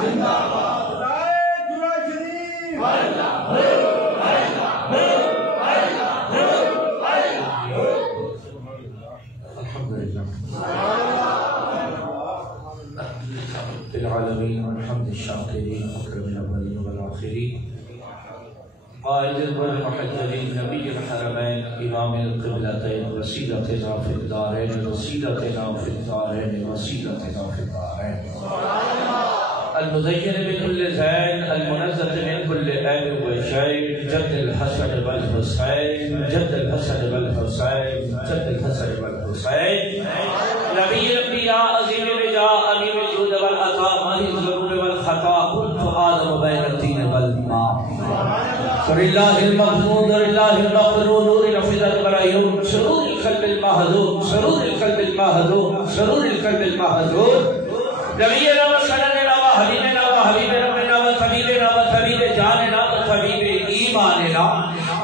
زندہ باد درا شریف العالمین والحمد الشاکرین اکرم الاولین والآخرین قائد المحجلین نبی الحرمین امام القبلتین وسیلتنا فی الدارین وسیلتنا فی الدارین وسیلتنا فی الدارین المزین بكل زین المنزت من كل عیب و شیب جد الحسن والحسین جد الحسن والحسین جد الحسن والحسین نبی الانبیاء عظیم الرجاء امیر الجود والعطاء ماہی الضرور والخطا كنت آدم بین الدین والماء فللہ المحمود وللہ المغفور نور نفذ البرایون سرور القلب المحذور سرور القلب المحذور سرور القلب المحذور نبینا و سندنا و حبیبنا و حبیب ربنا و طبیبنا و طبیب جاننا و طبیب ایماننا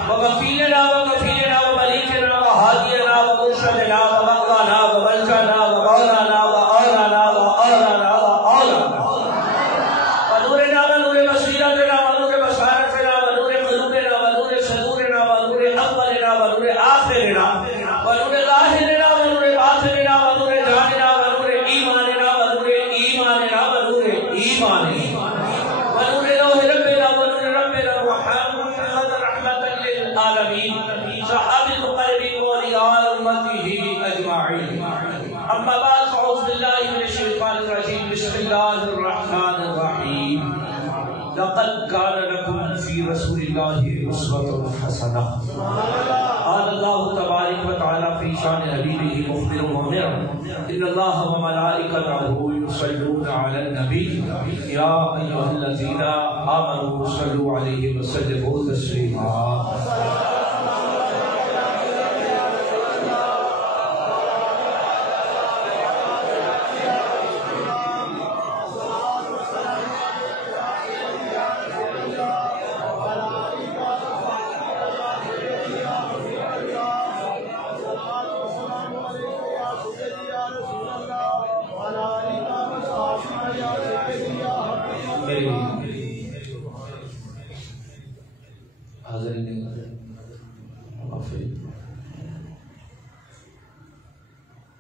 و وکیلنا و کفیلنا و ملیکنا و ہادینا و مرشدنا و مقلانا و ملجانا و مولانا و اولانا و اولانا و اولانا و نورنا و نور بصیرتنا و نور بصارتنا و نور قلوبنا و نور صدورنا و نور اولنا و نور آخرنا و نور ظاہرنا و نور باطننا و نور جاننا و نور ایماننا و نور ایماننا و نور ایماننا و نور روح ربنا و نور ربنا محمد رحمة للعالمین صحاب المقربین و اولیاء امته اجمعین اما بعد فاعوذ باللہ من الشیطان الرجیم بسم اللہ الرحمن الرحیم لقد كان لكم في رسول الله أسوة حسنة قال الله تبارك وتعالى في شان حبيبه مخبرا ومنذرا إن الله وملائكته يصلون على النبي يا أيها الذين آمنوا صلوا عليه وسلموا تسليما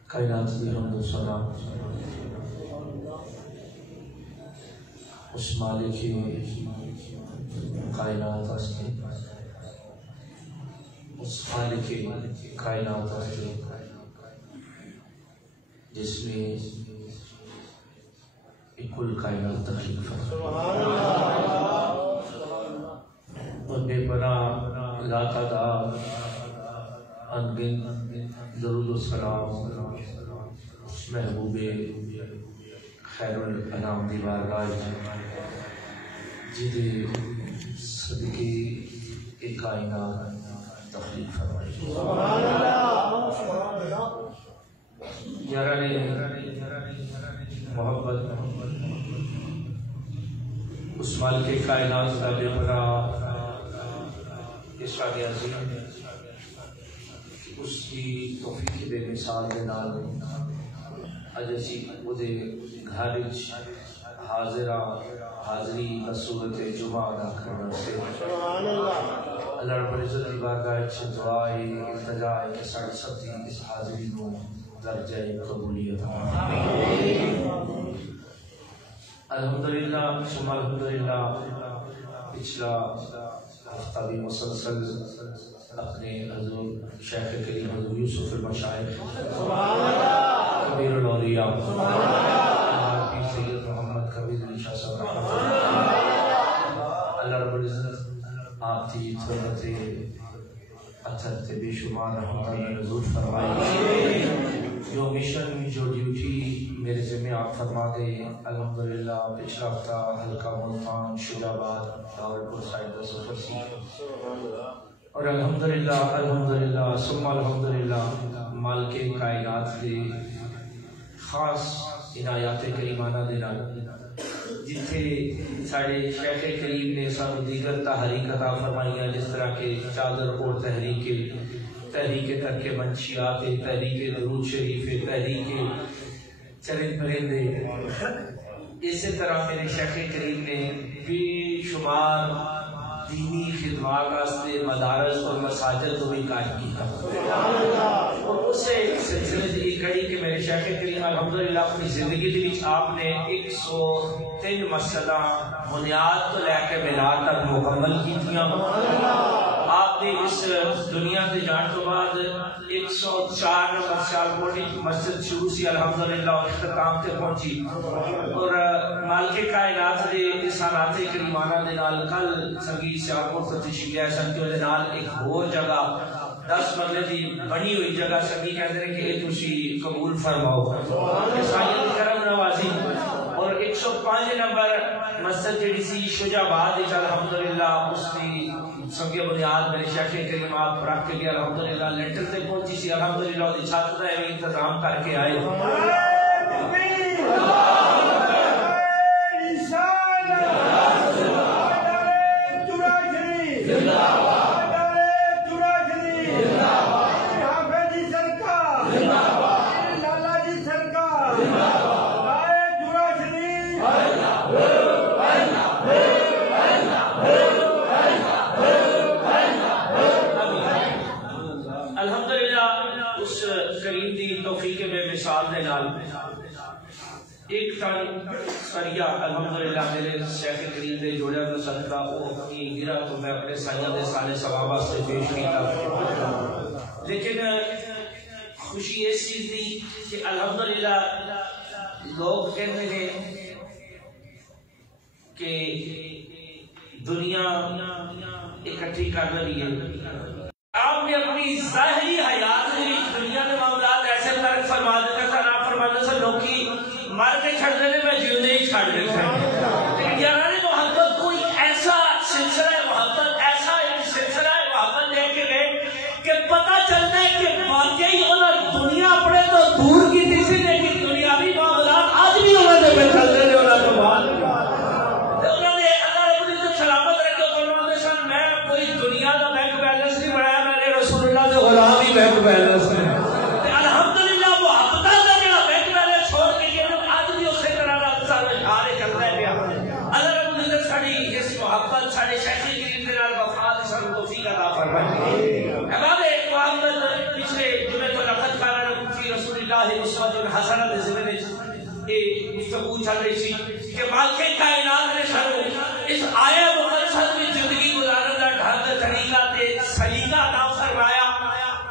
کائنات کی حمد و ثنا اس مالک کائنات ہستے اس خالق کائنات ہستے جس میں کل کائنات تخلیق اور بے پناہ لا تعداد انگن درود و سلام محبوب خیر الانام دی بارگاہ جدے صدقے ایک کائنات تخلیق فرمائی یاران محبت اس مالک کائنات کا بے پناہ ارشاد عظیم اس کی توفیق بے مثال دے نال اج اسی او دے گھر وچ حاضرہ حاضری بصورت جمعہ ادا کرنا سے سبحان اللہ اللہ رب العزت دی بارگاہ وچ دعا ہے التجا ہے کہ ساڈی سب دی اس حاضری نو درجہ قبولیت آمین الحمدللہ ثم الحمدللہ پچھلا ہفتہ بھی مسلسل اپنے حضور شیخ کریم حضور یوسف المشائخ کبیر الاولیاء پیر سید محمد کبیر علی شاہ صاحب رحمۃ اللہ اللہ رب العزت آپ کی تھرت اثر تے بے شمار رحمت نزول فرمائی جو مشن جو ڈیوٹی میرے ذمہ آپ فرما دے الحمدللہ پچھلا ہفتہ حلقہ ملتان شجاباد راولپور سائڈ کا سفر سی اور الحمدللہ ثم الحمدللہ مالک کائنات دے خاص عنایات کریمانہ دے نال جتھے ساڑھے شیخ کریم نے سانو دیگر تحریک عطا فرمائیاں جس طرح کے چادر اور تحریک ترک منشیات تحریک درود شریف تحریک چرند پرندے اسی طرح میرے شیخ کریم نے بے شمار دینی خدمات واسطے مدارس اور مساجد کو بھی قائم کیا، اور اسے سلسلے سے یہ کڑی کہ میرے شیخ کریم الحمدللہ اپنی زندگی دے وچ آپ نے 103 مسجداں بنیاد تو لے کے مینار تک مکمل کیتیاں۔ آپ نے اس دنیا سے جان تو بعد 104 نمبر سیالکوٹ مسجد شروع سی الحمدللہ اور اختتام تے پہنچی، اور مالک کائنات دے احسانات کریمانہ دے نال کل سنگی سیالکوٹ تو تشریف لے سن دے نال ایک اور جگہ 10 مرلے دی بنی ہوئی جگہ سنگی کہتے ہیں کہ یہ تسی قبول فرماؤ، عیسائیت کی کرم نوازی۔ اور 105 نمبر مسجد جڑی سی شجاع آباد وچ الحمدللہ اس کی سنگے بنیاد میرے شیخ کریم آپ رکھ کے گیا الحمدللہ، لینٹر تے پہنچی سی الحمدللہ، وہ چھت دا انتظام کر کے آئے۔ ایک سریہ الحمدللہ میرے شیخ کریم دے جوڑیا میں صدقہ وہ اپنی گرہ تو میں اپنے سائیہ دے سالے ثوابہ سے پیش کیتا، لیکن خوشی اس چیز دی کہ الحمدللہ لوگ کہتے ہیں کہ دنیا اکٹھی کر رہی ہے۔ آپ نے اپنی ظاہری حیات دنیا کے معاملات ایسے ترک فرما دیتا تھا، نہ فرما دیتا تھا، لوگی مر کے چھڑ دینے میں جیونے ہی چھڑ دیتا ہے، لیکن یارانی محبت کوئی ایسا سلسلہ محبت، ایسا ایک سلسلہ محبت لے کے گئے کہ پتہ چلتا ہے کہ واقعی انہوں دنیا اپنے تو دور کی تیسی، لیکن دنیاوی معاملات آج بھی انہوں نے پہ چل دینے انہوں نے بات انہوں نے اللہ رب العزت سلامت رکھے، انہوں نے سن میں کوئی دنیا کا بینک بیلنس نہیں بڑھایا، میں نے رسول اللہ سے غلام ہی بینک بیلنس ہے۔ الحمدللہ وہ حبتہ کا جڑا بینک بیلنس چھوڑ کے گئے آج بھی اسی طرح کا سر اشارے چلتا ہے گیا۔ اللہ رب العزت ساڑی اس محبت ساڑے شیخ کریم دے نال وفات سر توفیق عطا فرمائے۔ احباب محمد پچھلے جمعہ کو لقد کان لکم فی رسول اللہ اسوۃ حسنہ دے ضمن ایک گفتگو چل رہی تھی کہ مالک کائنات نے سانو اس آیہ مقدسہ میں زندگی گزارنے کا ڈھنگ طریقہ تے سلیقہ عطا فرمایا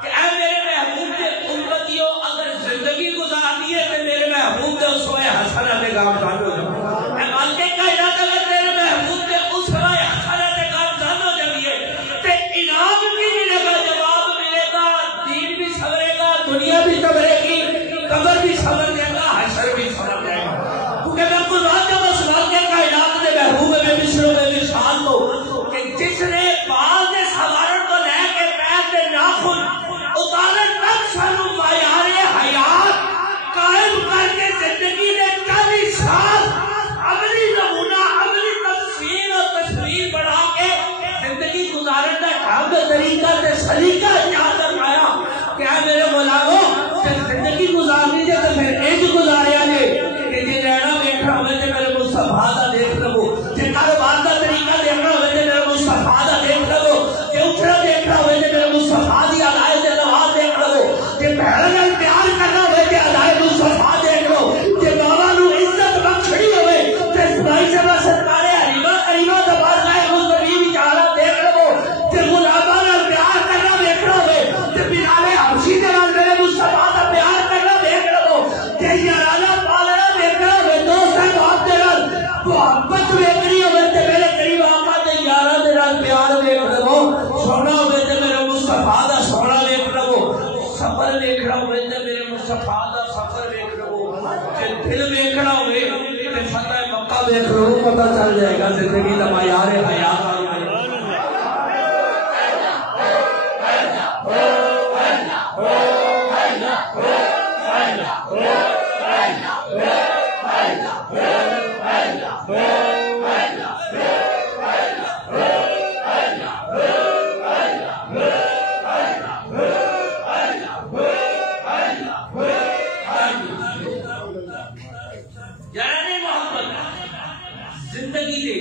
کہ اے میرے محبوب کے امتیوں اگر زندگی گزارنی ہے تو میرے محبوب کے اسوہ حسنہ دے گامزن ہو جاؤ۔ اے مالک کائنات اگر میرے محبوب کے اسوہ حسنہ دے گامزن ہو جائیے تو انعام بھی ملے گا، جواب ملے گا، دین بھی سورے گا، دنیا بھی سورے گی، قبر بھی سور دے گا، حشر بھی سور دے گا۔ کیونکہ میں کو رات جب اس مالک کائنات دے محبوب میں مشروں میں مثال دو کہ جس نے بال دے سوارن کو لے کے پیر دے ناخن اتارن تک سانو معیار حیات قائم کر کے زندگی نے 40 سال عملی نمونہ، عملی تفصیل اور تصویر بنا کے زندگی گزارن کا ڈھنگ طریقہ تے سلیقہ یاد رکھایا کہ اے میرے غلاموں زندگی گزارنی ہے تو پھر ایج گزاریا نے کہ جی رہنا بیٹھا ہوئے تو میرے مصطفیٰ دا دیکھ لو، جی کاروبار کا طریقہ دیکھنا ہوئے تو میرے مصطفیٰ دا دیکھ لو، جی اٹھنا دیکھنا ہوئے تو میرے مصطفیٰ دی ادائے سے نواز دیکھ لو، جی بہن پیار کرنا ہوئے تو ادائے مصطفیٰ دیکھ لو، جی بابا نو عزت بخشنی ہوئے تو اسماعیل سے بس سرکارے حریمہ دبار لائے مصطفیٰ بیچارہ دیکھ لو، جی غلامہ نال پیار کرنا دیکھنا ہوئے تو بلال حبشی دے نال میرے مصطفیٰ دا پیار کرنا دیکھ لو، جی یارانہ پالنا دیکھنا ہوئے دوست ہے باپ دے نال محبت ویکھنی ہوئے تے میرے قریب آقا دے یاراں دے نال پیار ویکھ لو، سونا ہوئے تے میرے مصطفیٰ دا سونا ویکھ لو، سفر ویکھنا ہوئے تے میرے مصطفیٰ دا سفر ویکھ لو، تے دل ویکھنا ہوئے تے فتح مکہ ویکھ لو، پتہ چل جائے گا زندگی دا معیار حیات آ گیا۔ یعنی محبت زندگی دے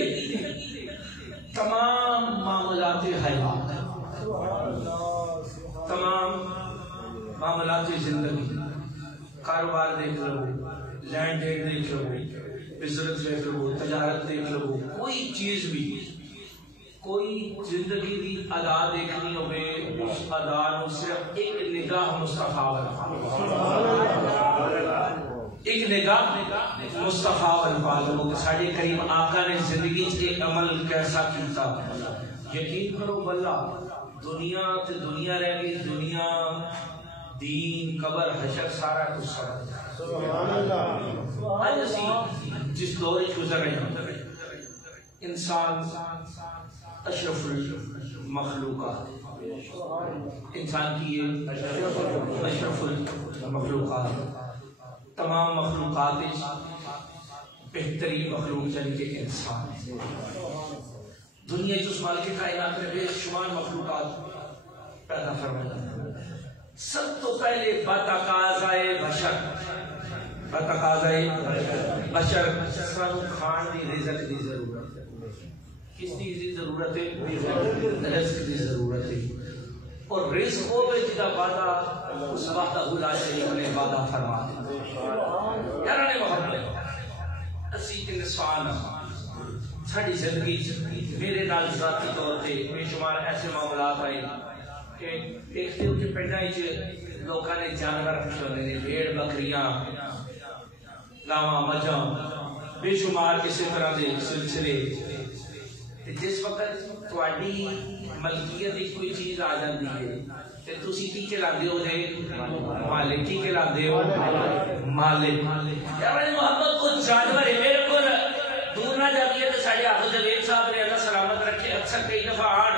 تمام معاملات حیات، تمام معاملات زندگی، کاروبار دیکھ لو، لینڈ دین دیکھ لو، بزنس دیکھ لو، تجارت دیکھ لو، کوئی چیز بھی، کوئی زندگی دی ادا دیکھنی ہوئے، اس ادا نو صرف ایک نگاہ مصطفیٰ ایک نگاہ مصطفیٰ والفاظ کہ ساڑھے کریم آقا نے زندگی سے عمل کیسا کیتا. یقین کرو بلہ دنیا تے دنیا رہ گئی، دنیا دین قبر حشر سارا کچھ سارا. آج اسی جس دور گزر رہے ہیں، انسان اشرف المخلوقات، انسان کی یہ اشرف المخلوقات، تمام مخلوقات بہترین مخلوق یعنی کہ انسان. دنیا جس مال کے کائنات میں بے شمار مخلوقات پیدا فرمایا. سب تو پہلے بتقاضائے بشر، بتقاضائے بشر سب کھان دی رزق دی ضرورت ہے. کس چیز دی ضرورت ہے؟ رزق دی ضرورت ہے. اور رزق وہ ہے جدا وعدہ اس وحدہ لا شریک نے وعدہ فرما دیا. یارا نے محمد اسی انسان ساری زندگی میرے نال ذاتی طور پہ بے شمار ایسے معاملات آئے کہ دیکھتے ہو کہ پنڈاں وچ لوکاں نے جانور رکھے ہوندے نے، بھیڑ بکریاں گاواں مجھاں بے شمار کسی طرح دے سلسلے. جس وقت تواڈی ملکیت دی کوئی چیز آ جاندی ہے تے تسی کی کہلاندے ہو جے مالک، کی کہلاندے ہو مالک. یا میری محبت کو جانور ہے میرے کو دور نہ جاتی ہے. تو ساڈے حافظ جلیل صاحب نے اللہ سلامت رکھے اکثر کئی دفعہ آن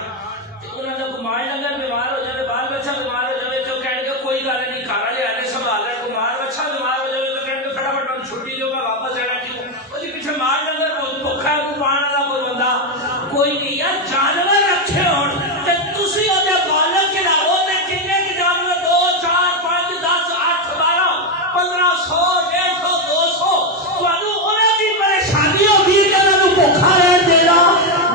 انہوں نے کو مال ڈنگر بیمار ہو جائے، بال بچہ بیمار ہو جائے تو کہنے کہ کوئی گل نہیں، کھانا لے آنے سنبھال رہے. کو مال بچہ بیمار ہو جائے تو کہنے کہ فٹافٹ میں چھٹی دو گا واپس آنا. کیوں وہ جی پیچھے مال ڈنگر بھوکا ہے، وہ پان والا کوئی بندہ کوئی نہیں. یار جانور رکھے ہون تے تسی او دے مالک کے لاؤ تے کنے کہ جانور 2 4 5 10 8 12 1500 150 200 تانوں انہاں دی پریشانی ہوندی ہے کہ انہاں نوں بھوکا رہن دینا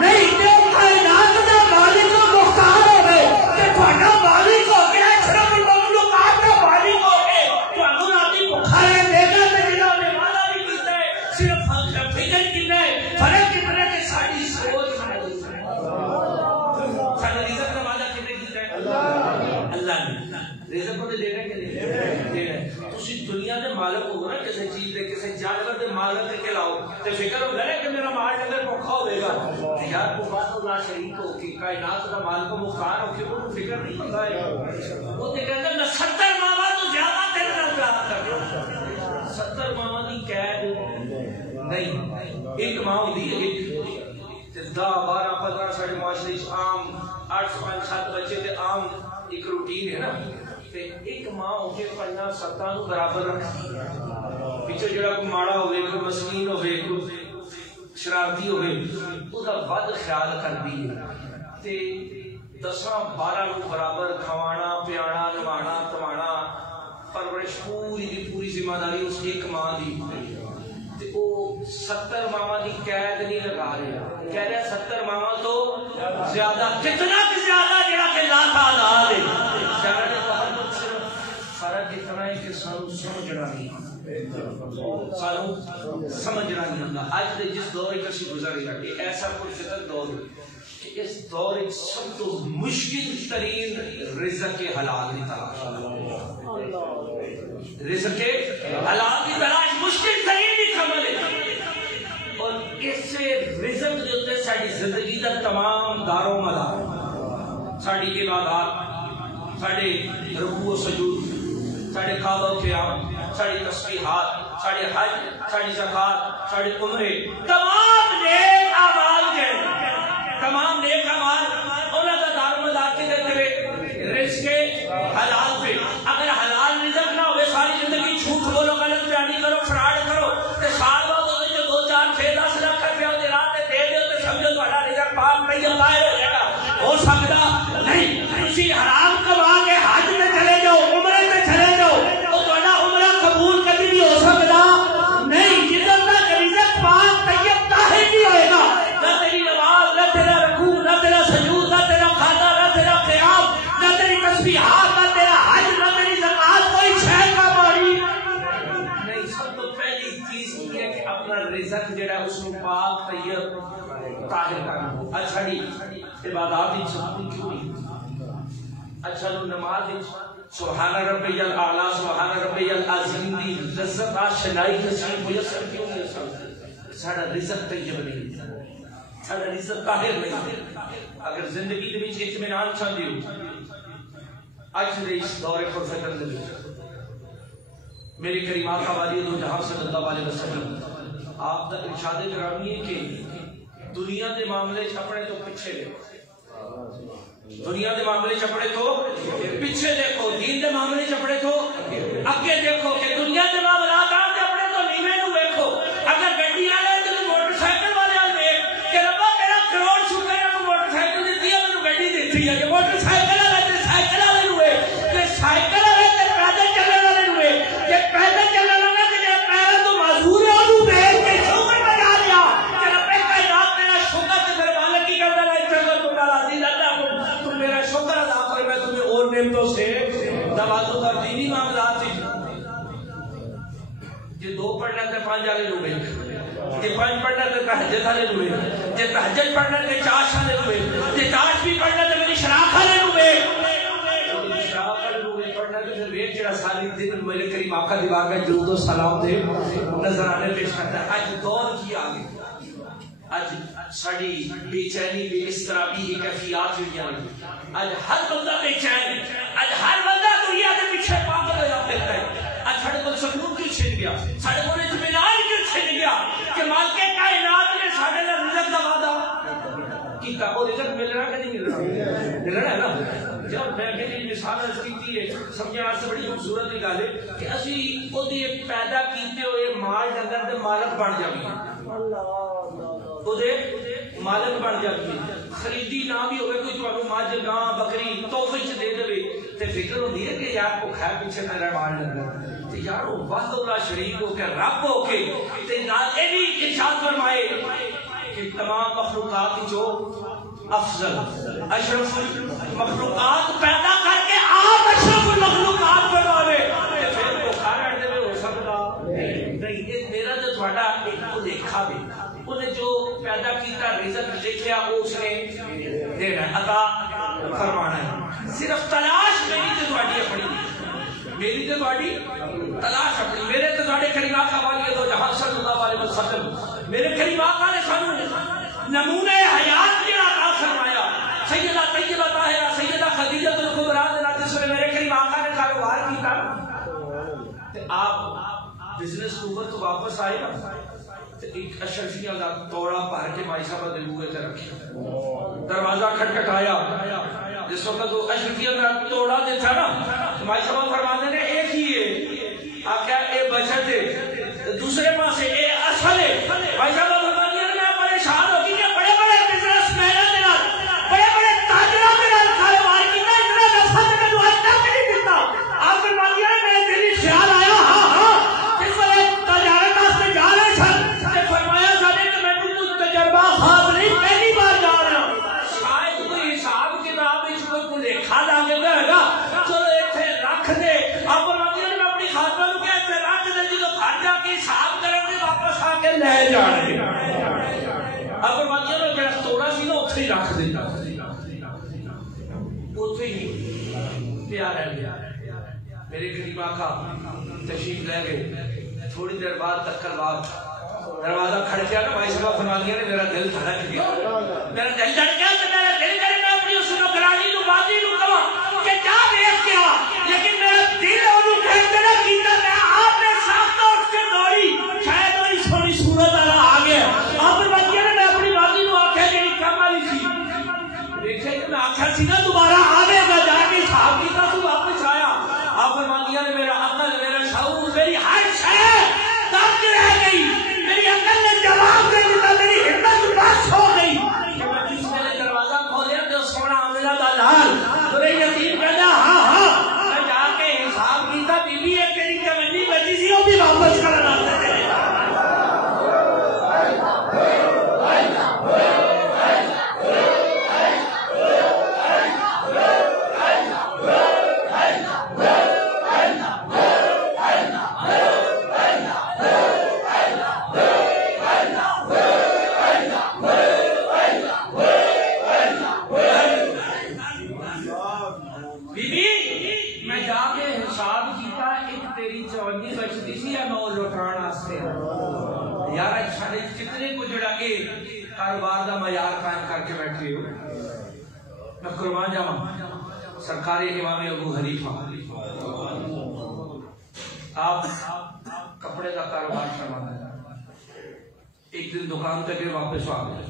نہیں. تے کائنات دا مالک مختار ہوے تے تہاڈا مالک ہو گیا اشرف المخلوقات دا مالک ہو کے تانوں راتی بھوکا رہن دے گا. تے جنہاں نے وعدہ نہیں کیتا ہے صرف فکر کتنا ہے، فرق کتنا ہے کہ ساڈی سوچ اللہ نے رزق کو دینا کہ نہیں دینا. تسی دنیا دے مالک ہو نا، کسی چیز دے کسی جانور دے مالک کے کھلاؤ تے فکر ہو گا کہ میرا مال ڈنگر بھوکا ہوے گا. یار کو بات اللہ شریک ہو کہ کائنات کا مالک مختار ہو کے وہ فکر نہیں ہوتا ہے. وہ تے کہتا ہے میں 70 ماما تو زیادہ تیرے نال پیار کرتا ہوں. 70 ماما دی قید نہیں، ایک ماں ہوندی ہے، ایک 10 12 15 ساڈے معاشرے وچ عام 8 5 7 بچے تے عام ایک روٹین ہے نا. تے ایک ماں ہو کے 5 7 نو برابر رکھتی ہے. پیچھے جڑا کوئی ماڑا ہوے، کوئی مسکین ہوے، کوئی شرارتی ہوے، او دا ود خیال کردی ہے. تے 10 12 نو برابر کھوانا پیانا نوانا توانا پرورش پوری دی پوری ذمہ داری اس ایک ماں دی. تے او 70 ماما دی قید نہیں لگا رہے، کہہ رہے 70 ماما تو زیادہ، کتنا کہ زیادہ جڑا کہ لا تعداد ہے. شاعر نے محبت صرف فرق اتنا ہے کہ سانو سمجھنا نہیں، سانو سمجھنا نہیں ہوتا. اج دے جس دور وچ اسی گزر رہے ہیں یہ ایسا پرفتن دور ہے کہ اس دور وچ سب تو مشکل ترین رزق حلال کی تلاش، رزق حلال کی تلاش مشکل ترین عمل ہے. اور اس سے رزق جو ہے ساری زندگی کا تمام دار و مدار، ساری عبادات، سارے رکوع و سجود، سارے خواب و قیام، ساری تسبیحات، سارے حج، ساری زکات، سارے عمرے، تمام نیک اعمال کے تمام نیک اعمال انہاں دا دار و مدار کے تیرے رزق حلال پہ. اگر حلال رزق نہ ہوئے ساری زندگی جھوٹ بولو، غلط بیانی کرو، فراڈ کرو تے سال بعد 2 4 6 10 لاکھ روپیہ دے رات دے دیو تے سمجھو تہاڈا رزق پاک طیب باہر ہو جائے گا. ہو سکتا نہیں. تسی حرام کما کے حج میں چلے جاؤ، عمرے میں چلے جاؤ تو تہاڈا عمرہ قبول کبھی نہیں ہو سکتا. نہیں، جدوں تک رزق پاک طیب جڑا اس کو پاک طیب طاہر کرنا. اچھا جی عبادات وچ سکون کیوں نہیں؟ اچھا جو نماز وچ سبحان ربی الاعلی سبحان ربی العظیم دی لذت آشنائی نصیب میسر کیوں نہیں؟ ساڈا رزق طیب نہیں، ساڈا رزق طاہر نہیں. اگر زندگی دے وچ اطمینان چاہندے ہو اج دے اس دور فرصت دے وچ میرے کریم آقا والی دو جہاں صلی اللہ علیہ وسلم آپ دا ارشاد گرامی ہے کہ دنیا دے معاملے چ اپنے تو پیچھے دیکھو، دنیا دے معاملے چ اپنے تو پیچھے دیکھو، دین دے معاملے چ اپنے تو اگے دیکھو. کہ دنیا دے معاملات دے اپنے تو نیویں نو دیکھو. اگر گڈی والے تے موٹر سائیکل والے دیکھ کہ ربا تیرا کروڑ شکر ہے موٹر سائیکل دتی ہے مینوں گڈی دتی ہے. کہ موٹر سائیکل والے تے سائیکل والے نو ہے کہ سائیکل والے تے پیدل چلنے والے نو ہے کہ پیدل چلنے والا تے پیروں تو معذور ہے اونوں دیکھ کے شکر بجا لیا کہ رب کائنات میرا شکر تے پھر مالک کی کردا ہے چلو تو راضی اللہ تم میرا شکر ادا کرو میں تمہیں اور نعمتوں سے نوازوں گا. دینی معاملات جی دو پڑھنا تے پانچ والے لوگ جی پانچ پڑھنا تے تہجد والے لوگ جی تہجد پڑھنا تے چاش والے لوگ جی چاش بھی پڑھنا تے میری شراک والے لوگ شراک والے لوگ پڑھنا تے پھر ویکھ جڑا ساری دن میرے کریم آقا دی بارگاہ میں درود و سلام دے نذرانے پیش کرتا ہے. اج دور کی آ گئی، اج ساری بے چینی بے اضطرابی کیفیات ہوئی ہیں. اج ہر بندہ بے چین، اج ہر بندہ دنیا کے پیچھے پاگل ہو جاتا ہے. اج ساڈے کول سکون کیوں چھن گیا، ساڈے کول اطمینان کیوں چھن گیا کہ مالک کائنات نے ساڈے نال رزق دا وعدہ کیتا. وہ رزق ملنا کہ نہیں ملنا؟ ملنا ہے نا. جب میں کہ مثال کیتی ہے سمجھنے واسطے بڑی خوبصورت گل ہے کہ اسی او دی پیدا کیتے ہوئے مال ڈنگر دے مالک بن جاویں. او دے مالک بن جاتی. خریدی نہ بھی ہوئے کوئی تمہیں مجھ گاں بکری تحفے چ دے دے تے فکر ہوتی ہے کہ یار کو کھا پیچھے میرا مال لگا تے یار وہ وحدہ اللہ شریک ہو کے رب ہو کے تے نال اے بھی ارشاد فرمائے کہ تمام مخلوقات جو افضل اشرف مخلوقات پیدا کر کے آپ اشرف المخلوقات بناوے تے پھر وہ کھانا دے ہو سکتا نہیں. یہ میرا تے تہاڈا ایک بھلیکھا بھی انہیں جو پیدا کیتا رزق لکھیا وہ اس نے دینا عطا فرمانا ہے. صرف تلاش میری تے تہاڈی اپنی، میری تے تہاڈی تلاش اپنی. میرے تے تہاڈے کریم آقا والی دو جہاں صلی اللہ علیہ وسلم میرے کریم آقا نے سانو نمونہ حیات جڑا عطا فرمایا. سیدہ طیبہ طاہرہ سیدہ خدیجہ الکبریٰ دے نال جس میرے کریم آقا نے کاروبار کیتا تے آپ بزنس اوور تو واپس آئے نا ایک اشرفیہ دا توڑا پہر کے مائی صاحبہ دے بوئے تے رکھی. دروازہ کھٹکھٹایا جس وقت وہ اشرفیہ دا توڑا دیتا نا تو مائی صاحبہ فرمانے نے ایک ہی ہے آکھا اے بچت ہے دوسرے پاسے اے اصل ہے. مائی صاحبہ فرمانے نے میں پریشان ہو گئی کہ بڑے بڑے بزنس مینوں دے نال بڑے بڑے تاجراں دے نال کاروبار کیتا اتنا نفع تے میں اج تک نہیں دیتا. آپ فرمانے نے میرے دل وچ خیال آیا ہاں ہاں اس وقت تجارت واسطے جا رہے سن فرمایا سارے کہ میں تو تجربہ خاص نہیں پہلی بار جا رہا شاید کوئی حساب کتاب وچ کوئی لکھا لگے گا چلو ایتھے رکھ دے. آپ فرماتے ہیں میں اپنی خاتمہ نو کہ ایتھے رکھ دے جدوں گھر جا کے حساب کرن گے واپس آ کے لے جان گے. آپ فرماتے ہیں جڑا توڑا سی نا اوتھے ہی رکھ دیتا اوتھے ہی پیا رہ گیا. میرے قریب آقا تشریف لے گئے. تھوڑی دیر بعد تکر بعد دروازہ کھڑکیا نا بھائی صاحب فرماندیاں نے میرا دل دھڑک گیا. میرا دل دھڑکیا تو میرا دل کرے میں اپنی اس نوکرانی نو بازی نو کہاں کہ جا دیکھ کے آ لیکن میرا دل اونوں کہندے نہ کیتا میں آپ نے ساتھ اٹھ کے دوڑی شاید وہی سونی صورت والا آ گیا. آپ فرماندیاں نے میں اپنی بازی نو آکھیا کہ کم والی سی دیکھے کہ میں آکھیا سی نا دوبارہ آوے گا جا کے حساب کیتا تو واپس آیا. آپ فرماندیاں نے میرا عقل میرا شعور میری ہر شے دب رہ گئی. میری عقل نے جواب دے دیتا میری ہمت بس ہو گئی کہ میں کس ویلے جڑا کہ کاروبار دا معیار قائم کر کے بیٹھے ہو، میں قربان جاواں سرکار امام ابو حنیفہ آپ کپڑے کا کاروبار کروانا ہے، ایک دن دکان پہ گئے واپس آ گئے،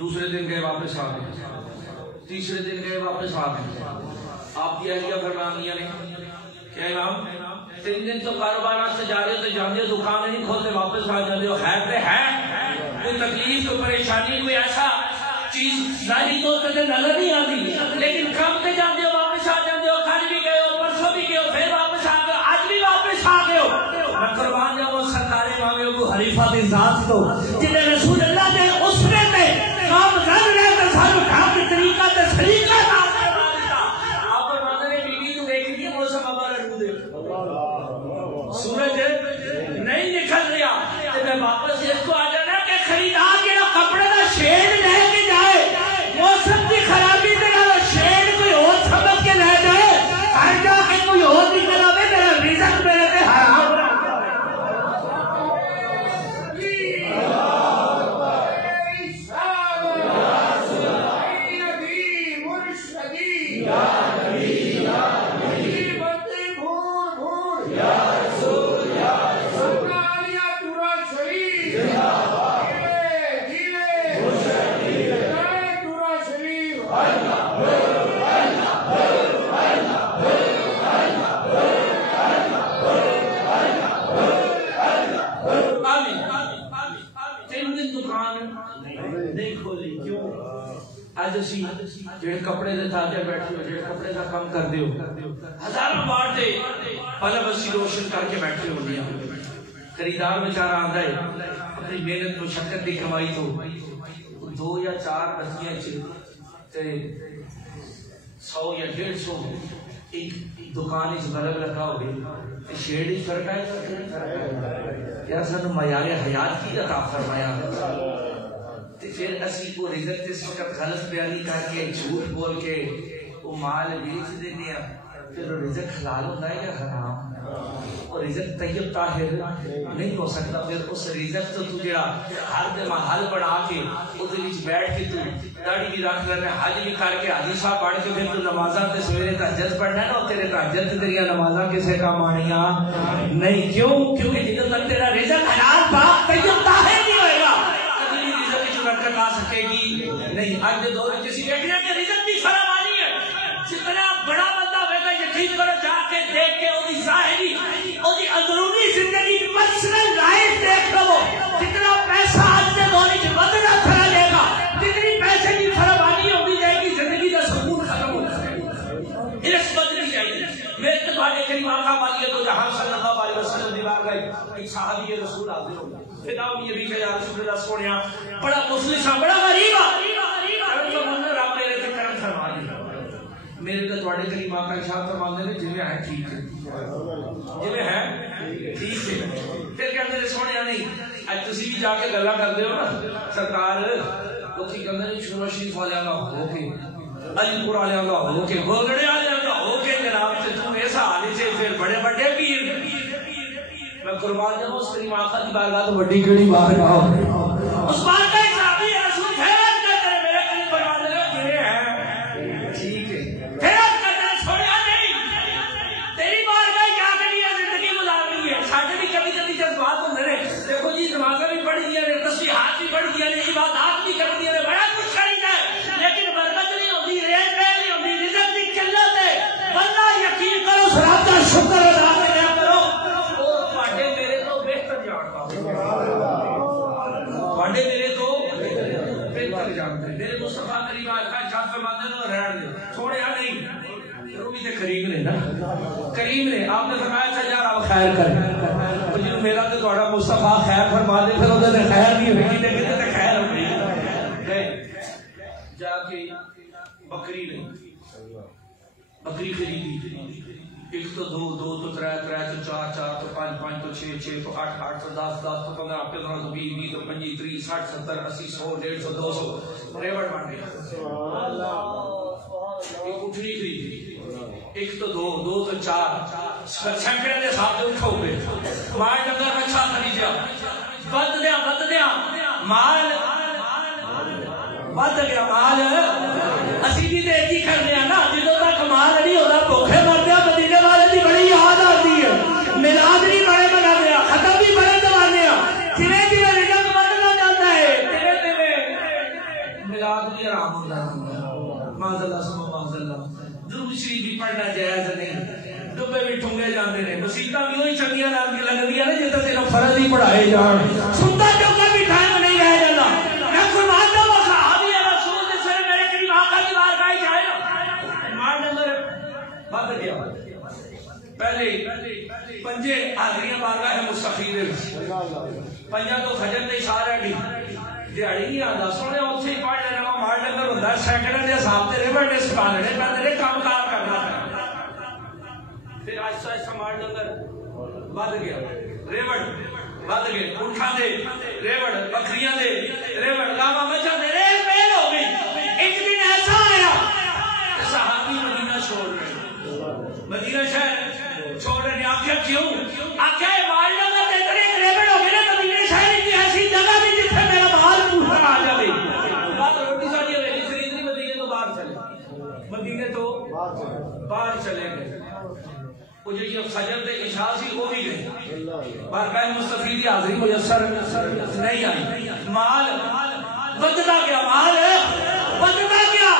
دوسرے دن گئے واپس آ گئے، تیسرے دن گئے واپس آ گئے، آپ کی اہلیہ فرمانیاں نے کہ امام 3 دن تو کاروبار سے جا رہے ہو تو جاندے ہو دکان نہیں کھولتے واپس آ جاندے ہو، ہے کوئی تکلیف کوئی پریشانی کوئی ایسا چیز ظاہری طور پہ نظر نہیں آتی، لیکن کام پہ جاندے ہو واپس آ جاندے ہو، کل بھی گئے ہو پرسوں بھی گئے ہو پھر واپس آ گئے آج بھی واپس آ گئے ہو۔ میں قربان جاؤں سرکار امام ابو حنیفہ کی ذات کو جنہیں رسول اللہ نے اسرے میں کام کر رہے تو سارے کام کے طریقہ تے سلیقہ نام کروایا۔ آپ فرماتے ہیں بیوی تو دیکھ لیے موسم ابا رو دے سورج نہیں نکل رہا تو میں واپس اس کو آ جانا کہ خریدار کے کپڑے کا شیڈ لے کے جائے، موسم کی خرابی سے شیڈ کوئی اور سمجھ کے لے جائے، ہر جا کے کوئی اور نکل آئے میرا رزق میرے پہ حرام نہ جڑے کپڑے دے تاجر بیٹھے ہو، جڑے کپڑے دا کام کر دے ہو، ہزاروں بار دے پلب اسی روشن کر کے بیٹھے ہو دیا، خریدار بیچارہ آندا ہے اپنی محنت مشقت دی کمائی تو 2 یا 4 بسیاں تے 100 یا 150 ایک دکان اس بلب رکھا ہوگی شیڈ ہی فرق ہے یا سانو معیار حیات کی عطا فرمایا پھر اسی کو رزق اس وقت غلط بیانی کر کے جھوٹ بول کے وہ مال بیچ دینے ہیں، پھر وہ رزق حلال ہوتا ہے یا حرام؟ اور رزق طیب طاہر نہیں ہو سکتا، پھر اس رزق تو جڑا ہر دن محل بنا کے اس وچ بیٹھ کے تو داڑھی بھی رکھ لینا، حج بھی کر کے حدیثاں پڑھ کے پھر تو نمازاں تے سویرے تہجد پڑھنا ہے نا، تیرے تہجد تیریاں نمازاں کسے کام آنیاں نہیں، کیوں؟ کیونکہ جتنا تک تیرا رزق حلال پاک طیب طاہر نہیں ہوئے گا برکت آ سکے گی نہیں۔ آج کے دور میں کسی دیکھنے کہ رزق کی فراوانی ہے، جتنا بڑا بندہ ہوگا یقین کرو جا کے دیکھ کے وہ ظاہری اور اندرونی زندگی پرسنل لائف دیکھ لو، جتنا پیسہ آج کے دور میں بدلا پھیلا لے گا، جتنی پیسے کی فراوانی ہوگی جائے گی زندگی کا سکون ختم ہو جائے گا، علم بدلی جائے گی۔ میرے تمہارے کریم آقا والی تو جہاں صلی اللہ علیہ وسلم دیوار گئی ایک صحابی رسول حاضر ہو گیا، خطاب یہ بھی کہ یا رسول اللہ سونیا بڑا مفلس ہے بڑا غریب ہے، رب میرے تے کرم فرما دے، میرے تے تواڈے کریم آقا ارشاد فرماندے نے جویں ہے ٹھیک ہے، جویں ہے ٹھیک ہے۔ پھر کہندے نے سونیا نہیں اج تسی بھی جا کے گلاں کردے ہو نا سرکار اوتھے کہندے نے شروع شریف والیاں دا ہو کے علی پور والیاں دا ہو کے گولڑے والیاں دا ہو کے جناب تے تو ایسا حال سے پھر بڑے بڑے پیر میں قربان جاؤں اس کریم آقا کی بارگاہ تو بڑی کیڑی بارگاہ ہو، اس بار کا ایک صحابی رسول خیرات کرتے ہیں میرے کریم فرما دے یہ ہے ٹھیک ہے، خیرات کرتے ہیں چھوڑیا نہیں، تیری بارگاہ کیا کرنی ہے زندگی گزارنی ہے، ساڈے بھی کبھی کبھی جذبات ہوندے نے، دیکھو جی نمازاں بھی پڑھ دیا نے، تسبیحات بھی پڑھ دیا نے، عبادات بھی کر دیا نے، بڑا کچھ کریدا ہے، لیکن برکت نہیں ہوندی، ریز نہیں ہوندی، رزق کی قلت ہے، بندہ یقین کرو رب کا شکر ادا کریا کرو، میرے تو بہتر جانتے میرے مصطفیٰ کریم آقا ارشاد فرماتے ہیں رہن دے چھوڑیا نہیں، وہ بھی تے کریم نے نا، کریم نے آپ نے فرمایا اچھا یار آپ خیر کریں تو جنوں میرا تے تہاڈا مصطفیٰ خیر فرما دے پھر اودے تے خیر نہیں ہوگی تے کتے تے خیر ہوگی۔ جا کے بکری نہیں بکری خریدی، ایک تو 2 2 تو 3 3 تو 4 4 تو 5 5 تو 6 6 تو 8 8 تو 10 10 تو 15 15 تو 20 20 تو 25 30 60 70 80 100 150 200 ریوڑ بن گئے۔ ایک اٹھنی خریدی، ایک تو 2 2 تو 4 سینکڑے دے حساب سے اٹھو گے، ماں ڈنگر بچہ خریدیا، ود دیا مال بد گیا مال اسی بھی تو ایک ہی کرنے نا جدوں تک مال نہیں ہوتا بھوکے مرتے ہیں مدینے والے کی بڑی یاد آتی ہے میلاد بھی بڑے منانے ختم بھی بڑے دوانے جویں جویں رزق بدلتا جاتا ہے میلاد بھی آرام ہوتا ہے معاذ اللہ سب معاذ اللہ درود شریف بھی پڑھنا جائز نہیں ڈبے بھی ٹھونگے جاندے نے مصیبتاں بھی وہی چنگیاں لگ لگدیاں نے جے تے صرف فرض ہی پڑھائے جان سنتا ڈبا بھی ٹائم نہیں رہ جاتا میں فرماتا ہوں صحابی رسول دے سر میرے قریب آقا کی بارگاہ جائے نا مان نمبر بد گیا پہلے پنجے حاضریاں بارگاہ مصطفی دے پنجاں تو فجر تے اشارہ دی دیہڑی نہیں آتا سونے اتنے ہی پڑھ لینا مار ڈنگر ہوتا ہے سیکنڈ کے حساب سے ریبڑ نے سکھا لینے پہلے کام کار کرنا پھر آہستہ آہستہ مار ڈنگر بد گیا ریبڑ بد گئے اونٹاں دے ریبڑ بکریاں دے ریبڑ لاما مچھاں دے ریل پیل ہو گئی ایک دن ایسا آیا صحابی مدینہ چھوڑ رہے مدینہ شہر چھوڑ رہے آخیا کیوں آخیا مار ڈنگر دے اتنے ریبڑ ہو گئے نا مدینہ شہر کی ایسی جگہ بھی جتنے میرا بال پوچھنا آ جائے بات روٹی ساری ہوئی خریدنی مدینے تو باہر چلے مدینے تو باہر چلے گئے وہ جو یہ فجر دے عشاء سی وہ بھی گئے بارگاہ مصطفی دی حاضری میسر نہیں آئی مال بدتا گیا مال بدتا گیا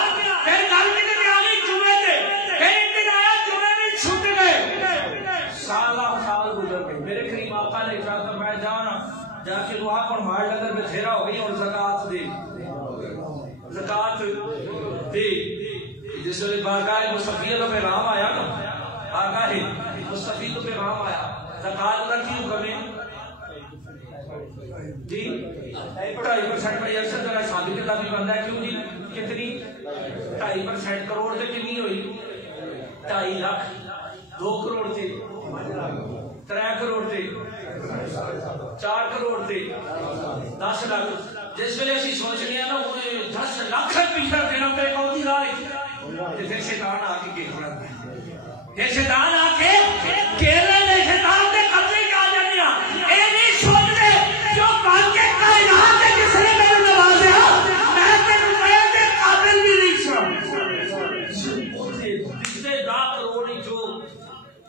پھر گل کتنے آ گئی جمعے تے پھر ایک دن آیا جمعے میں چھٹ گئے سال گزر گئے میرے قریب آقا نے ارشاد فرمایا جانا جا کے دعا کر مال ڈنگر میں تھیرا ہو گئی اور زکات دے جس ویلے بارگاہ مصطفی کا پیغام آیا نا بارگاہ مصطفی کا پیغام آیا زکات کا کی حکم ہے جی 2.5% میں اکثر ذرا ثابت اللہ بھی بنتا ہے کیوں جی کتنی 2.5% کروڑ سے کتنی ہوئی 2.5 لاکھ 2 کروڑ سے 3 کروڑ سے 4 کروڑ سے 10 لاکھ جس ویلے اسی سوچنے ہیں نا وہ 10 لاکھ روپیہ دینا پہ کون دی رائے پھر شیطان آ کے کیرلا یہ شیطان آ کے کیرلا نے شیطان کے قبضے کے آ جانے اے نہیں سوچنے جو بات کے کائنات ہے جس نے میرے نوازیا میں تیرے میں دے قابل بھی نہیں سا جسے 10 کروڑ جو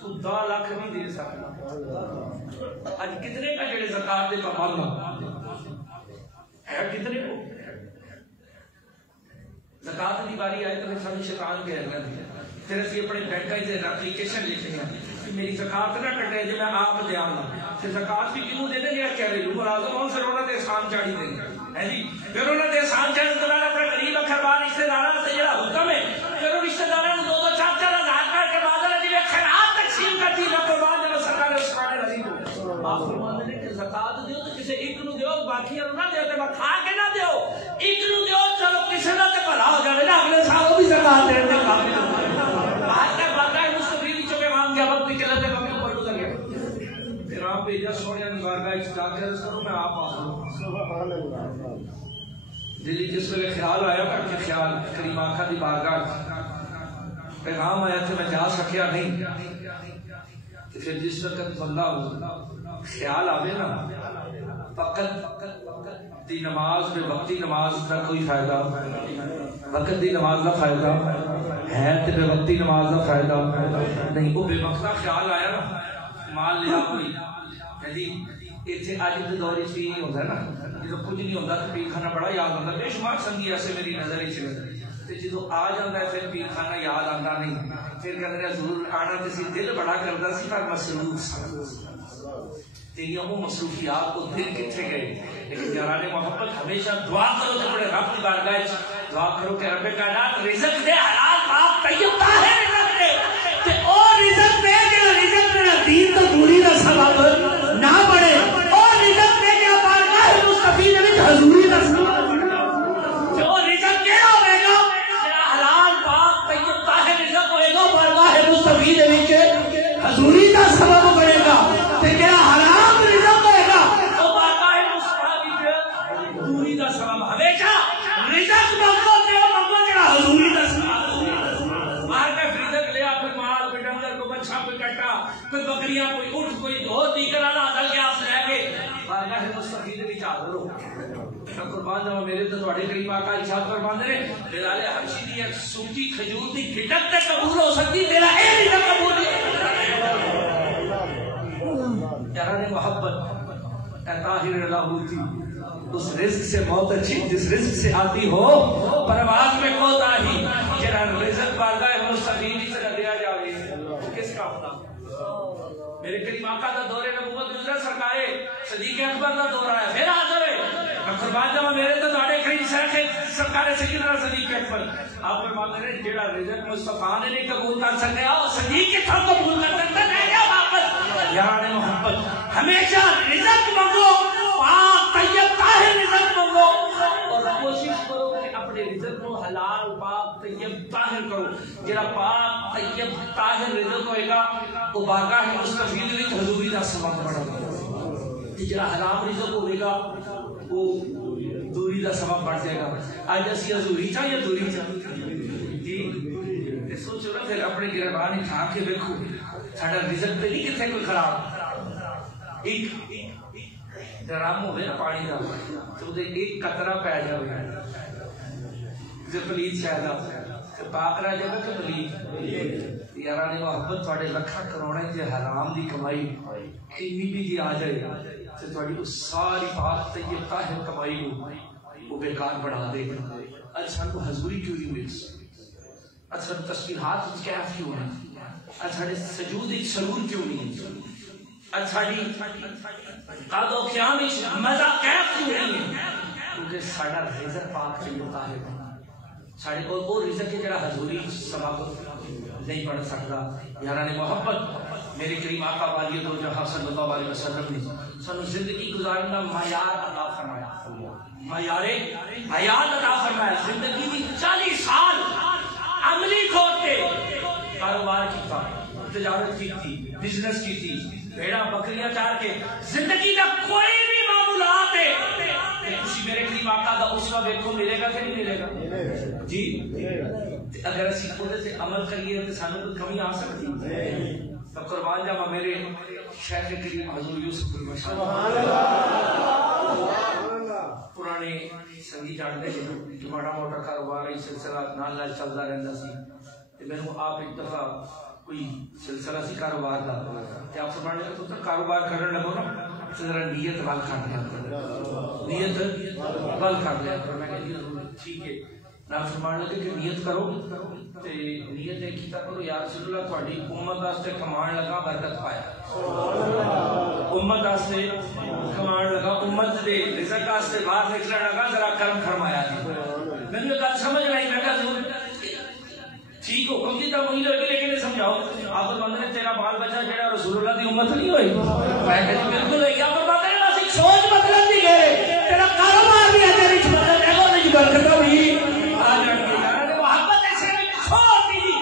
تو 10 لاکھ نہیں دے سکتا آج کتنے کا جڑے زکات دے پابند ہے کتنے کو زکات کی باری آئے تو سب شیطان کہہ رہا ہے پھر اسی اپنے بینک کی اپلیکیشن لکھنی ہے کہ میری زکات نہ کٹے جو میں آپ دیا گا پھر زکات بھی کیوں دینے لیا کہہ رہی ہوں مرادم ہوں پھر انہوں نے احسان چاڑی دیں ہے جی پھر انہوں نے احسان چاڑی تو میں اپنے غریب اخبار رشتے داروں سے جڑا حکم ہے پھر وہ رشتے داروں کو 2-4 ہزار کر کے بعد جی خیرات تقسیم کرتی ہے قربان جب سرکار عثمان رضی کو آپ فرماتے ہیں کہ زکات دیو تو کسی ایک نو دیو باقی نہ دیو تے کھا کے نہ دیو ایک نو دیو چلو کسی نہ تے بھلا ہو جائے نا اگلے سال وہ بھی زکات دے دے قابل آج تک بارگاہ مصطفی کی چوکے مانگ گیا وقت کی قلت ہے کبھی اوپر گزر گیا پھر آپ بھیجا سونے نے بارگاہ جا کے عرض کروں میں آپ آ سبحان اللہ دلی جس ویلے خیال آیا نا کہ خیال کریم آقا دی بارگاہ پیغام آیا تھا میں جا سکیا نہیں پھر جس وقت بندہ خیال آوے نا فقط دی نماز میں وقتی نماز کا کوئی فائدہ وقت دی نماز کا فائدہ ہے تے بے وقتی نماز کا فائدہ نہیں وہ بے وقتا خیال آیا نا مال لیا کوئی جی ایتھے اج دے دور وچ نہیں ہوندا نا جدوں کچھ نہیں ہوندا تے پیر خانہ بڑا یاد آندا بے شمار سنگی ایسے میری نظر وچ تے جدوں آ جاندا ہے پھر پیر خانہ یاد آندا نہیں پھر کہندے نے ضرور آنا تے سی دل بڑا کردا سی پر مصروف تیریاں وہ مصروفیات کو دل کتنے گئے لیکن یاران محبت ہمیشہ دعا کرو تو بڑے رب کی بارگاہ دعا کرو کہ رب کائنات رزق دے حلال پاک طیب طاہر رزق دے تے او رزق دے کہ رزق میرا دین تو دوری دا سبب نہ بڑے او رزق دے کہ بارگاہ مصطفی نے حضوری دا سبب تے او رزق کیڑا ہوے گا میرا حلال پاک طیب طاہر رزق ہوے گا بارگاہ مصطفی دے وچ حضوری دا سبب بنے گا تے کیا حرام رزق ہوئے گا تو بارگاہ مصطفی دے حضوری دا سبب ہمیشہ رزق مانگو تے او مانگو جڑا حضوری دا سبب مار کے رزق لیا پھر مال کوئی ڈنگر کو بچہ کوئی کٹا کوئی بکریاں کوئی اٹھ کوئی دھو دیگر والا عدل کے آپ لے کے بارگاہ مصطفی دے وچ حاضر ہو قربان جاواں میرے تے تواڈے کریم آقا ارشاد فرماندے نے بلال حبشی دی ایک سوٹی کھجور دی گھٹک تے قبول ہو سکتی تیرا اے رزق قبول نہیں یاران محبت اے طاہر اللہ ہوتی اس رزق سے موت اچھی جس رزق سے آتی ہو پرواز میں کوتاہی جڑا رزق بارگاہ مستقیم سے نہ دیا جاوے کس کا ہوتا میرے کریم آقا دا دور نبوت گزرا سرکار صدیق اکبر دا دور آیا پھر حاضر ہے میں قربان جاواں میرے تے تواڈے کریم سرکار سیدنا صدیق اکبر آپ فرماتے ہیں جڑا رزق مصطفیٰ نے نہیں قبول کر سکیا صدیق کے تھا قبول کر سکتا ہے یا واپس یاران محبت ہمیشہ رزق مانگو پاک طیب طاہر رزق مانگو اور کوشش کرو کہ اپنے رزق کو حلال پاک طیب طاہر کرو جڑا پاک طیب طاہر رزق ہوئے گا وہ بارگاہ مستفید ہوئی حضوری دا ثواب بڑھا گا جڑا حرام رزق ہوئے گا وہ دوری دا ثواب بڑھ جائے گا آج اسی حضوری چاہ یا دوری چاہ جی سوچو نا پھر اپنے گربان اٹھا کے دیکھو ساڈا رزق تے نہیں کتنے کوئی خراب ایک ڈرام ہوئے نا پانی دا تو دے ایک قطرہ پہ جاوے جو پلید شاید پاک رہ جائے گا کہ پلید یاران محبت تھوڑے لکھا کروڑے جے حرام دی کمائی کمی بھی دی آ جائے تو تھوڑی اس ساری پاک طیب طاہر کمائی وہ بیکار بڑھا دے آج سان کو حضوری کیوں نہیں ہوئی آج سان تسبیحات کیف کیوں نہیں آج ساڑے سجود ایک سرور کیوں نہیں آج ساڑی قاد و قیام ایک مزہ کیف کیوں نہیں کیونکہ ساڑا رزق پاک طیب طاہر ساڑے کو وہ رزق ہے جڑا حضوری سبب نہیں پڑھ سکتا یاران محبت میرے کریم آقا والی دو جہاں صلی اللہ علیہ وسلم نے سنو زندگی گزارنا معیار عطا فرمایا معیار حیات عطا فرمایا زندگی کی 40 سال عملی کھوٹ کے کاروبار کی تھا تجارت کی تھی بزنس کی تھی بھیڑا بکریاں چار کے زندگی کا کوئی بھی معمولات ہے کسی میرے کریم آقا دا اسوہ دیکھو ملے گا کہ نہیں ملے گا جی اگر اسی خود سے عمل کریے تو سانو کوئی کمی آ سکتی تو قربان جاواں میرے شیخ کریم حضور یوسف المشاہد پرانے سنگی جانتے ہیں کہ بڑا موٹا کاروبار ہے سلسلہ نال نال چلتا رہتا سی میں نے آپ ایک دفعہ کوئی سلسلہ سی کاروبار کا آپ فرمانے لگے تو کاروبار کرنے لگو نا ذرا نیت وال کر لیا نیت وال کر لیا میں کہتی ہوں ٹھیک ہے نام فرمانے لگے کہ نیت کرو تے نیت ایک کیتا کرو یا رسول اللہ تہاڈی امت واسطے کمان لگا برکت پایا امت واسطے کمان لگا امت دے رزق واسطے باہر نکلنے لگا ذرا کرم فرمایا جی میں نے گل سمجھ نہیں میں کہا ٹھیک حکم کی تو وہی لگی لیکن سمجھاؤ آپ فرماتے ہیں تیرا بال بچہ جڑا رسول اللہ دی امت نہیں ہوئی میں کہتی بالکل ہے آپ فرماتے ہیں بس ایک سوچ بدلن دی گئے تیرا کاروبار بھی ہے تیری بدلن ہے وہ نہیں گل کرتا بھی آ جان کے یار محبت ایسے چھوٹی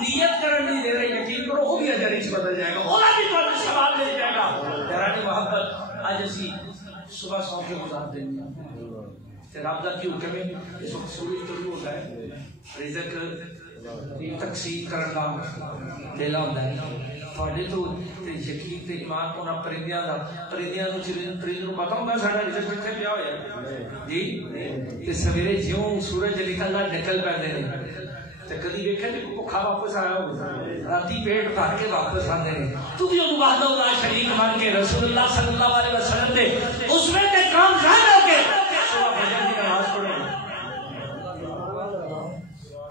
نیت کرن نہیں دے رہے یقین کرو وہ بھی اجر وچ بدل جائے گا اولا بھی تو ثواب مل جائے گا یار محبت اج اسی صبح سو کے گزار دیں گے رب دا کی حکم ہے اس وقت سورج طلوع ہوتا ہے رزق تقسیم کرنا لیلا ہوتا ہے تھوڑے تو یقین تے ایمان ہونا پرندیاں دا پرندیاں نو پرند نو پتہ ہوندا ساڈا رزق کتھے پیا ہویا جی تے سویرے جیوں سورج نکلدا نکل پیندے نے تے کدی ویکھیا کہ بھوکا واپس آیا ہو راتی پیٹ بھر کے واپس آندے نے تو بھی انہوں وحدہ لا شریک مان کے رسول اللہ صلی اللہ علیہ وسلم دے اس میں تے کام ظاہر ہو کے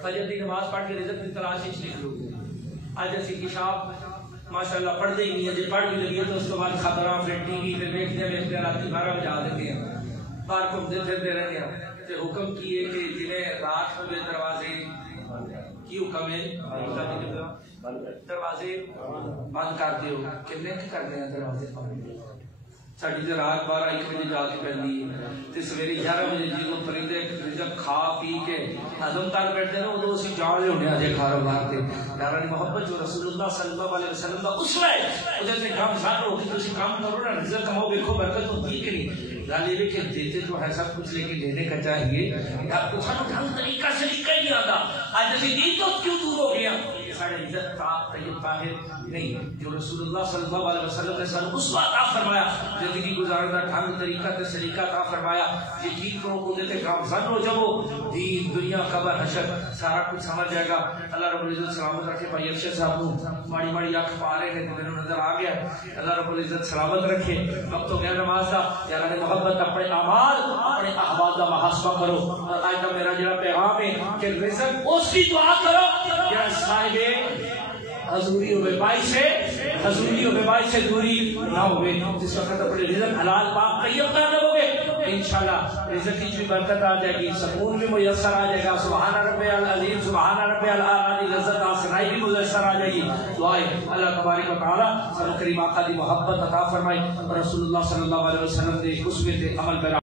فجر دی نماز پڑھ کے رزق کی تلاش وچ نکلو اج اسی عشاء ماشاءاللہ پڑھتے ہی نہیں ہے پڑھ بھی لگی تو اس کے بعد خبراں پھر ٹی وی پہ دیکھتے رات 12 بجے آ دیتے ہیں باہر گھومتے پھرتے رہتے ہیں تے حکم کی ہے کہ جنہیں رات کو دروازے کی حکم ہے دروازے بند کر دیو کتنے کرتے ہیں دروازے بند ساڑی جو رات 12-1 بجے جا کے پہنی ہے تے سویرے 11 بجے جی کو پرندے جب کھا پی کے ہضم کر بیٹھتے ہیں وہ اسی جان لے ہونے آجے کاروبار تے یارانی محبت جو رسول اللہ صلی اللہ علیہ وسلم کا اسوہ ہے ادھر سے کام ظاہر ہو کہ تسی کام کرو نا رزق کماؤ دیکھو برکت ہوتی ہے کہ نہیں لالی بھی کہ دیتے تو ہے سب کچھ لیکن لینے کا چاہیے آپ کو سانو ڈھنگ طریقہ سے نہیں آتا آج اسی دین تو کیوں دور ہو گیا ساڑھے عزت طیب طاہر نہیں جو رسول اللہ صلی اللہ علیہ وسلم نے سانو اسوہ عطا فرمایا زندگی گزارنے دا ڈھنگ طریقہ تے سلیقہ عطا فرمایا جی ٹھیک کرو کو دیتے گامزن ہو جاؤ دین دنیا قبر حشر سارا کچھ سمجھ جائے گا اللہ رب العزت سلامت رکھے بھائی ارشد صاحب کو ماڑی ماڑی آنکھ پا رہے ہیں میرے نظر آ گیا اللہ رب العزت سلامت رکھے وقت ہو گیا نماز دا یا اللہ نے محبت اپنے اعمال اپنے احوال دا محاسبہ کرو اور آج کا میرا جڑا پیغام ہے کہ رزق اس کی دعا کرو یا صاحب حضوری و بیبائی سے حضوری و بیبائی سے دوری نہ ہوئے جس وقت اپنے رزق حلال پاک طیب کر لو گے انشاءاللہ رزق کی بھی برکت آ جائے گی سکون بھی میسر آ جائے گا سبحان رب العظیم سبحان رب الاعلی لذت آسرائی بھی میسر آ جائے گی دعائے اللہ تبارک و تعالی سر کریم آقا دی محبت عطا فرمائے اور رسول اللہ صلی اللہ علیہ وسلم دے اسوے تے عمل پر